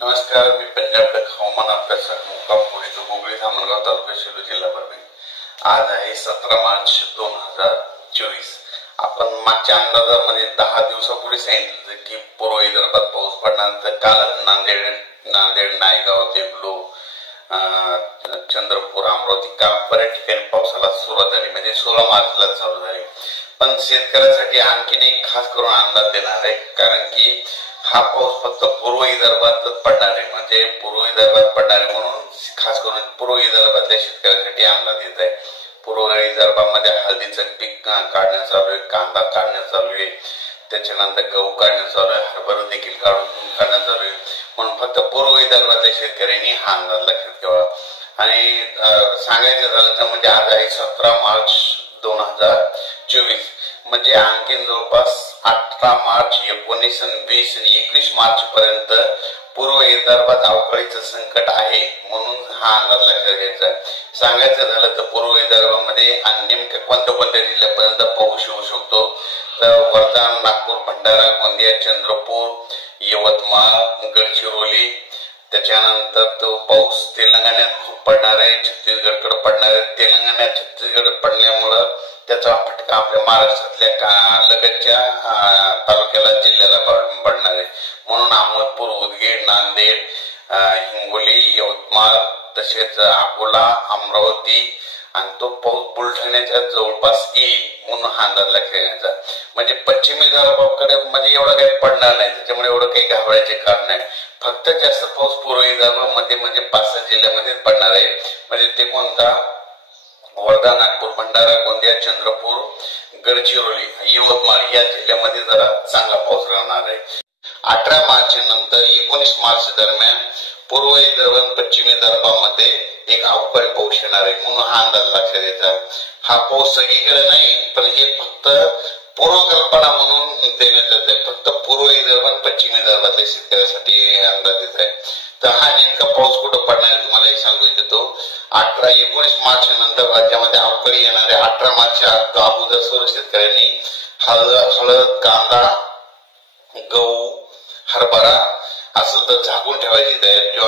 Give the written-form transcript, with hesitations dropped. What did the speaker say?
नमस्कार, मी पंजाब हवामान अभ्यासक मुक्काम पोस्ट हुबळी धामणगाव तालुका शिरूर जिल्हा परभणी। आज आहे 17 मार्च 2024। आपण मागच्या अंदाजामध्ये 10 दिवसापूर्वी सांगितलं की पूर्व विदर्भात पाऊस पडणार, तर काल नांदेड नायगाव देगलू चंद्रपूर अमरावती काल बऱ्याच ठिकाणी पावसाला सुरुवात झाली, म्हणजे 16 मार्चला चालू झाली। पण शेतकऱ्यांसाठी आणखीन एक खास करून अंदाज देणार आहे, कारण की हा पाऊस फक्त पूर्व विदर्भातच पडणार आहे, म्हणजे पूर्व विदर्भात पडणार आहे म्हणून खास करून पूर्व विदर्भातल्या शेतकऱ्यांसाठी अंदाज येत आहे। पूर्व विदर्भामध्ये हळदीचं पीक काढणं चालू आहे, कांदा काढणं चालू आहे, त्याच्यानंतर गहू काढणं चालू आहे, हरभरा देखील काढणं चालू आहे। म्हणून फक्त पूर्व विदर्भातल्या शेतकऱ्यांनी हा अंदाज लक्षात ठेवा। आणि सांगायचं झालं तर म्हणजे आज आहे 17 मार्च 2024, म्हणजे आणखीन जवळपास 18 मार्च 19 आणि 20 आणि 21 मार्च पर्यंत पूर्व विदर्भात अवकाळीचं संकट आहे, म्हणून हा अंदाज लक्षात घ्यायचा। सांगायचं झालं तर पूर्व विदर्भामध्ये नेमक्या कोणत्या जिल्ह्यापर्यंत पाऊस येऊ शकतो, तर वर्धा, नागपूर, भंडारा, गोंदिया, चंद्रपूर, यवतमाळ, गडचिरोली, त्याच्यानंतर तो पाऊस तेलंगणात खूप पडणार आहे, छत्तीसगडकडे पडणार आहे। तेलंगणात छत्तीसगड पडल्यामुळं त्याचा फटका आपल्या महाराष्ट्रातल्या लगतच्या तालुक्याला जिल्ह्याला पडणार आहे। म्हणून अहमदपूर, उदगीर, नांदेड, हिंगोली, यवतमाळ, तसेच अकोला, अमरावती आणि तो पाऊस बुलढाण्याच्या जवळपास येईल, म्हणून हा अंदाज लक्षात घ्यायचा। म्हणजे पश्चिमी विदर्भाकडे म्हणजे एवढं काही पडणार नाही, त्याच्यामुळे एवढं काही घाबरायचे कारण नाही। फक्त जास्त पाऊस पूर्व विदर्भामध्ये म्हणजे 5-6 जिल्ह्यामध्ये पडणार आहे, म्हणजे ते कोणता? वर्धा, नागपूर, भंडारा, गोंदिया, चंद्रपूर, गडचिरोली, यवतमाळ या जिल्ह्यामध्ये जरा चांगला पाऊस राहणार आहे। 18 मार्च नंतर 19 मार्च दरम्यान पूर्व विदर्भ आणि पश्चिम विदर्भामध्ये एक अवकाळी पाऊस येणार आहे, म्हणून हा अंदाज लक्षात घ्यायचा। हा पाऊस सगळीकडे नाही, पण हे फक्त पूर्वकल्पना म्हणून देण्यात येत आहे, फक्त पूर्व विदर्भ आणि पश्चिम विदर्भातल्या शेतकऱ्यांसाठी अंदाज देत आहे। तर हा नेमका पाऊस कुठं पडणार आहे तुम्हाला एक सांगू इच्छितो। 19 मार्च नंतर राज्यामध्ये अवकाळी येणार आहे। 18 मार्चच्या अगोदर सर्व शेतकऱ्यांनी हळद, कांदा, गहू, हरभरा असं तर झाकून ठेवायची तयारी